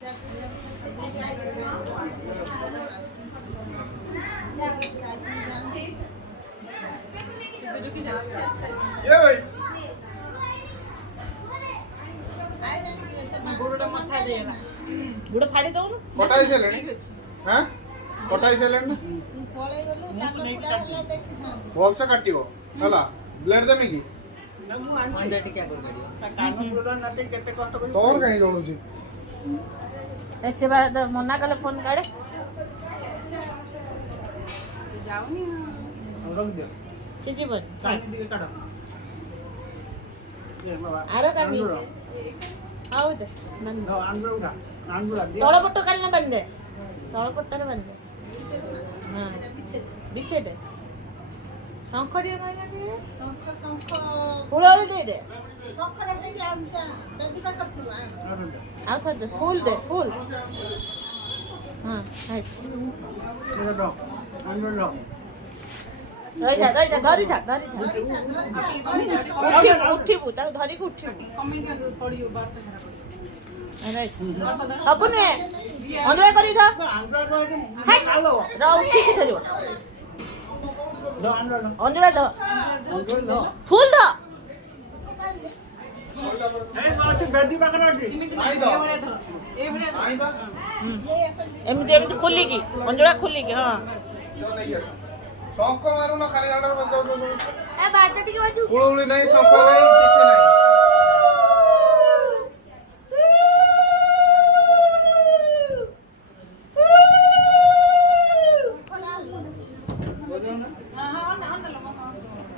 गुड़ फाड़ी दउनु कटाई सेलेनी हां कटाई सेलेनी बोल से काटियो हला ब्लेड देमी की अंडा टिका कर काटियो कान मुडा नाटे केते कष्ट कर तोर कहीं जोडू छी ऐसे बात मना कले फोन काढे जाऊनी रख दे चिची बोल काट टिके काट ये बाबा आरो काढी ಹೌದು ಬಂದು ಆಂಗ್ಲ ಉಡಾ ಆಂಗ್ಲ ತೋಳ ಪಟ್ಟು ಕಲ್ಲ ಬಂದೆ ತೋಳ ಪಟ್ಟರೆ ಬಂದೆ ಹಾ ಬಿಚ್ಚೆದೆ ಶಂಕರಿಯ ನಾಯಗೆ ಶಂಕ ಹುಳೋಳು ಇದೆ ಶಂಕರ ಹೇಗೆ ಅಂಚ ಬೆದಿಕ करथिला ಆತದ ಫೂಲ್ ದೆ ಫೂಲ್ ಹಾ ಆಯ್ತು ಇದು ಡಾ ಆಂಗ್ಲ ಡಾ ରହିଥା ଧରି ଥା ଉଠିବୁ ତାକୁ ଧରିକି ଉଠିବୁ ସବୁ ନେ ଅଞ୍ଜଳି କରି ଧ ଉଠିକି ଧରିବ ଅଞ୍ଜଳି ଧ ଫୁଲ ଧ ଏମିତି ଏମିତି ଖୋଲିକି ଅଞ୍ଜଳି ଖୋଲିକି ହଁ शंख मारू ना खाली गाडर बजाऊ दो ए बाजा टिके बाजू कुळुळी नाही शंख नाही किछ नाही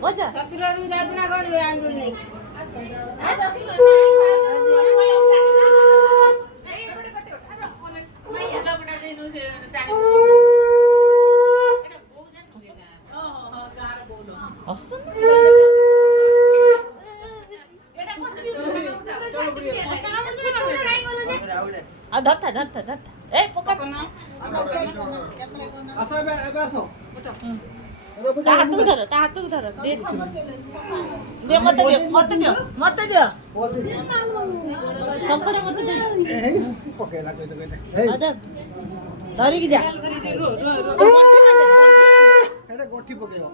बजा ससुरारू जातना कोण आंगुल नाही धरता ए पकड़ असं बे असो ता हाथ को धर दे मत दियो संकट मत दे पकेला कहते अदर धरी की जा एटा गोठी पकेयो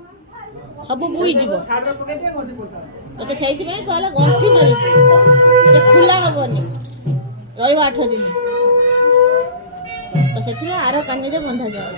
सब बुई जीवो साडर पके दे गोठी पका तो सेइति में कहला गंठी मारी से खुला हबनी रहिबा 8 दिन तो सेति आरो कान्ने जे बंधा जाय